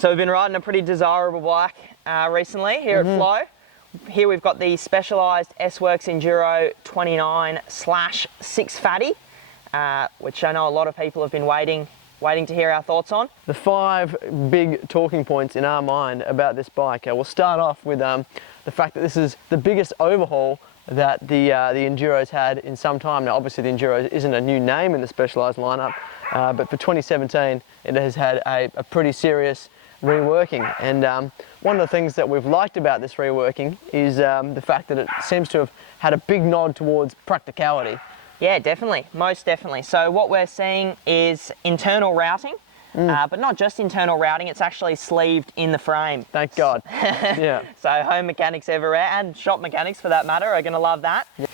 So we've been riding a pretty desirable bike recently here at Flow. Here we've got the Specialized S-Works Enduro 29/6 Fatty, which I know a lot of people have been waiting to hear our thoughts on. The 5 big talking points in our mind about this bike. We'll start off with the fact that this is the biggest overhaul that the Enduro's had in some time. Now obviously the Enduro isn't a new name in the Specialized lineup, but for 2017 it has had a pretty serious reworking, and one of the things that we've liked about this reworking is the fact that it seems to have had a big nod towards practicality. Yeah, definitely, most definitely. So what we're seeing is internal routing, but not just internal routing, it's actually sleeved in the frame. Thank God. Yeah. So home mechanics everywhere, and shop mechanics for that matter, are going to love that. Yeah.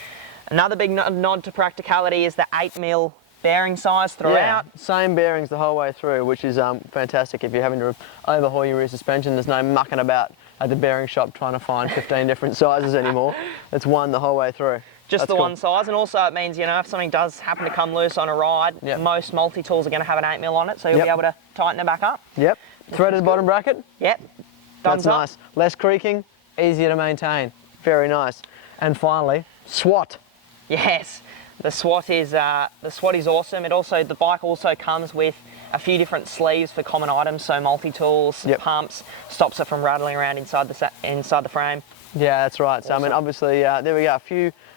Another big nod to practicality is the 8mm bearing size throughout. Yeah, same bearings the whole way through, which is fantastic. If you're having to overhaul your rear suspension, there's no mucking about at the bearing shop trying to find 15 different sizes anymore. It's one the whole way through. Just That's the cool. one size, and also it means, you know, if something does happen to come loose on a ride, most multi-tools are going to have an 8mm on it, so you'll be able to tighten it back up. Yep. Threaded bottom bracket. Yep. That's nice. Less creaking, easier to maintain. Very nice. And finally, SWAT. Yes. The SWAT is awesome. The bike also comes with a few different sleeves for common items, so multi-tools, pumps, stops it from rattling around inside the frame. Yeah, that's right. So I mean, obviously, there we go.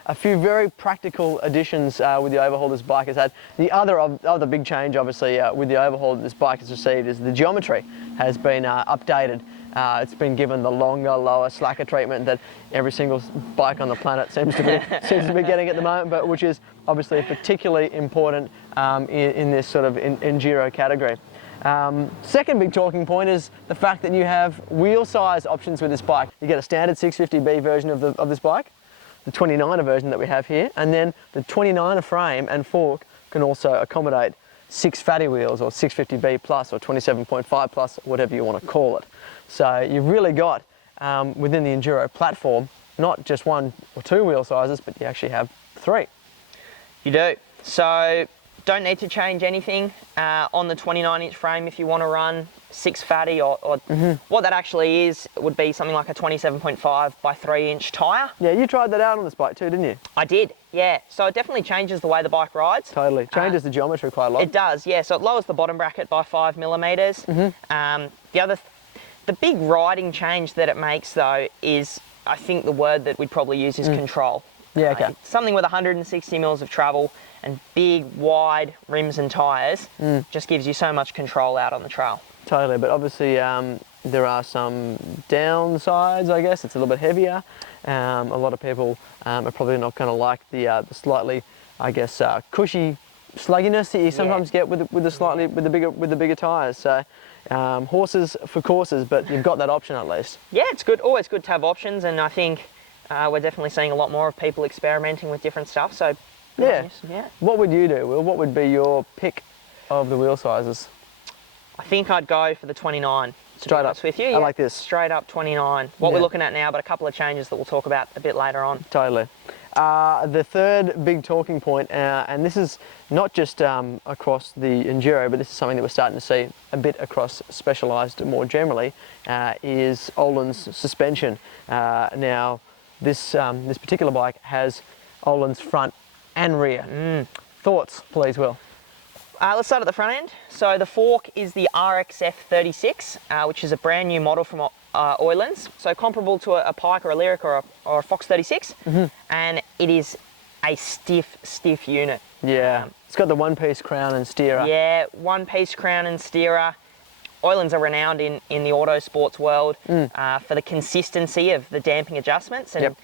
A few very practical additions with the overhaul this bike has had. The other big change, obviously, with the overhaul that this bike has received is the geometry has been updated. It's been given the longer, lower, slacker treatment that every single bike on the planet seems to be getting at the moment, but which is obviously particularly important in this sort of enduro category. Second big talking point is the fact that you have wheel size options with this bike. You get a standard 650B version of this bike, the 29er version that we have here, and then the 29er frame and fork can also accommodate 6 fatty wheels, or 650B plus, or 27.5 plus, whatever you want to call it. So you've really got, within the Enduro platform, not just 1 or 2 wheel sizes, but you actually have 3. You do. So don't need to change anything on the 29-inch frame if you want to run 6 fatty, or what that actually is would be something like a 27.5 by 3-inch tyre. Yeah, you tried that out on this bike too, didn't you? I did, yeah. So it definitely changes the way the bike rides. Totally. Changes the geometry quite a lot. It does, yeah. So it lowers the bottom bracket by 5mm. The big riding change that it makes, though, is, I think the word that we'd probably use is control. Yeah, okay. Something with 160mm of travel and big, wide rims and tyres just gives you so much control out on the trail. Totally, but obviously there are some downsides, I guess. It's a little bit heavier. A lot of people are probably not going to like the slightly, I guess, cushy slugginess that you sometimes get with the bigger tyres. So horses for courses, but you've got that option at least. Yeah, it's good. Always good to have options, and I think we're definitely seeing a lot more of people experimenting with different stuff. So yeah. What would you do, Will? What would be your pick of the wheel sizes? I think I'd go for the 29. Straight up. With you. I like this. Straight up 29. What we're looking at now, but a couple of changes that we'll talk about a bit later on. Totally. The third big talking point, and this is not just across the Enduro, but this is something that we're starting to see a bit across Specialized more generally, is Öhlins suspension. Now, this particular bike has Öhlins front and rear. Thoughts, please, Will? Let's start at the front end. So the fork is the RXF36, which is a brand new model from Öhlins. So comparable to a Pike or a Lyric or a Fox 36. And it is a stiff unit. Yeah, it's got the one-piece crown and steerer. Yeah, one-piece crown and steerer. Öhlins are renowned in the auto sports world for the consistency of the damping adjustments and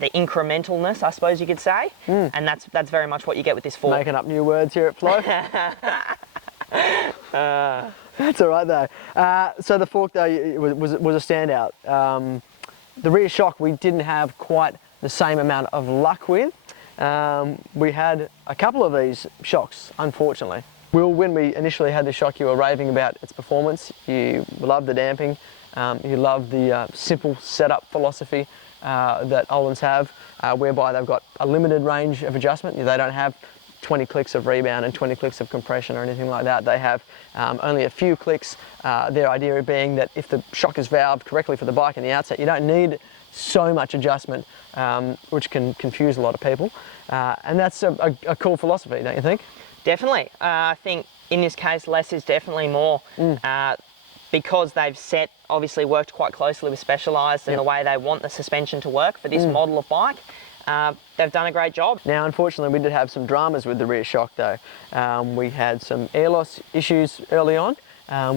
the incrementalness, I suppose you could say, and that's very much what you get with this fork. Making up new words here at Flow. That's all right though. So the fork though was a standout. The rear shock we didn't have quite the same amount of luck with. We had a couple of these shocks, unfortunately. Will, when we initially had the shock, you were raving about its performance. You loved the damping. You loved the simple setup philosophy that Öhlins have, whereby they've got a limited range of adjustment. They don't have 20 clicks of rebound and 20 clicks of compression or anything like that. They have only a few clicks. Their idea being that if the shock is valved correctly for the bike in the outset, you don't need so much adjustment, which can confuse a lot of people. And that's a cool philosophy, don't you think? Definitely. I think in this case, less is definitely more. Because they've obviously worked quite closely with Specialized and the way they want the suspension to work for this model of bike. They've done a great job. Now, unfortunately, we did have some dramas with the rear shock though. We had some air loss issues early on,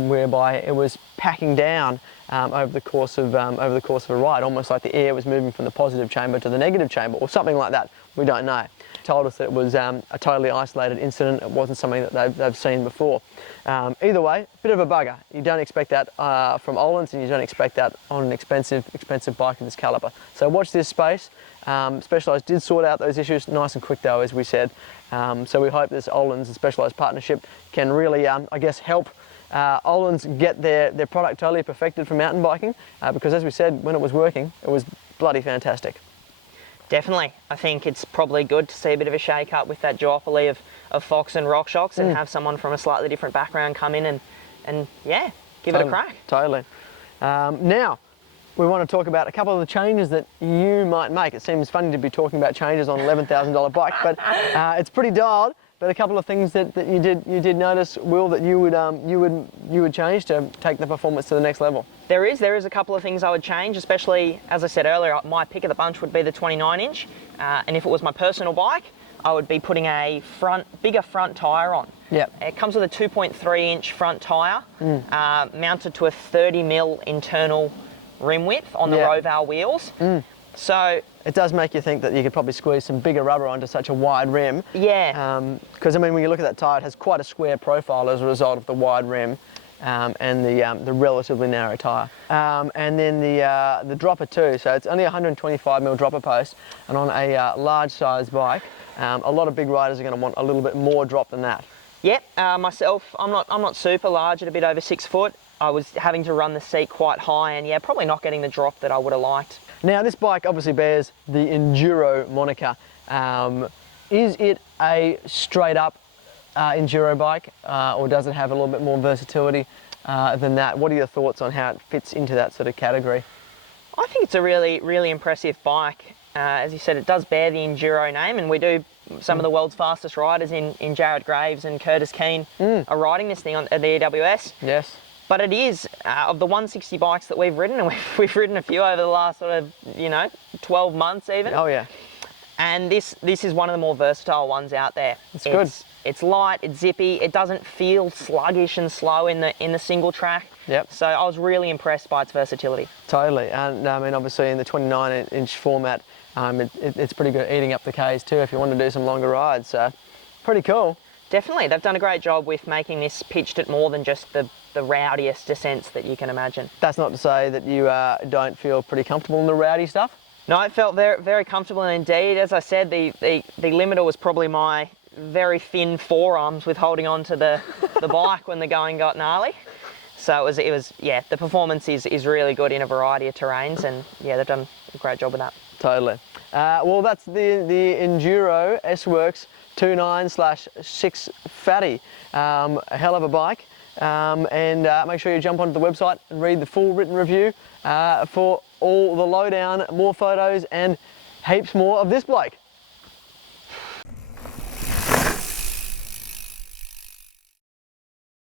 whereby it was packing down over the course of a ride, almost like the air was moving from the positive chamber to the negative chamber, or something like that. We don't know. Told us that it was a totally isolated incident. It wasn't something that they've seen before. Either way, bit of a bugger. You don't expect that from Öhlins, and you don't expect that on an expensive bike of this caliber. So watch this space. Specialized did sort out those issues nice and quick though, as we said. So we hope this Öhlins and Specialized partnership can really, I guess, help Öhlins get their product totally perfected for mountain biking, because as we said, when it was working, it was bloody fantastic. Definitely. I think it's probably good to see a bit of a shake-up with that duopoly of Fox and RockShox, and have someone from a slightly different background come in and yeah, give it a crack. Totally. Now, we want to talk about a couple of the changes that you might make. It seems funny to be talking about changes on an $11,000 bike, but it's pretty dialed. But a couple of things that you did notice, Will, that you would change to take the performance to the next level. There is a couple of things I would change, especially, as I said earlier, my pick of the bunch would be the 29-inch. And if it was my personal bike, I would be putting a bigger front tyre on. Yep. It comes with a 2.3-inch front tyre, mounted to a 30mm internal rim width on the Roval wheels. So it does make you think that you could probably squeeze some bigger rubber onto such a wide rim. Yeah. Because I mean, when you look at that tyre, it has quite a square profile as a result of the wide rim and the relatively narrow tyre. And then the dropper too. So it's only a 125mm dropper post, and on a large size bike, a lot of big riders are going to want a little bit more drop than that. Yep. Myself, I'm not super large, at a bit over 6 foot. I was having to run the seat quite high, and yeah, probably not getting the drop that I would have liked. Now, this bike obviously bears the Enduro moniker. Is it a straight up Enduro bike, or does it have a little bit more versatility than that? What are your thoughts on how it fits into that sort of category? I think it's a really, really impressive bike. As you said, it does bear the Enduro name, and we do some of the world's fastest riders in Jared Graves and Curtis Keane are riding this thing at the EWS. Yes. But it is, of the 160 bikes that we've ridden, and we've ridden a few over the last sort of, 12 months even. Oh yeah. And this is one of the more versatile ones out there. It's good. It's light, it's zippy, it doesn't feel sluggish and slow in the single track. Yep. So I was really impressed by its versatility. Totally, and I mean obviously in the 29-inch format, it's pretty good at eating up the Ks too if you want to do some longer rides, so pretty cool. Definitely, they've done a great job with making this pitched at more than just the rowdiest descents that you can imagine. That's not to say that you don't feel pretty comfortable in the rowdy stuff? No, it felt very, very comfortable, and indeed, as I said, the limiter was probably my very thin forearms with holding on to the bike when the going got gnarly. So it was yeah, the performance is really good in a variety of terrains, and yeah, they've done a great job with that. Totally. Well, that's the Enduro S-Works 29/6 Fatty. A hell of a bike. And make sure you jump onto the website and read the full written review for all the lowdown, more photos and heaps more of this bloke.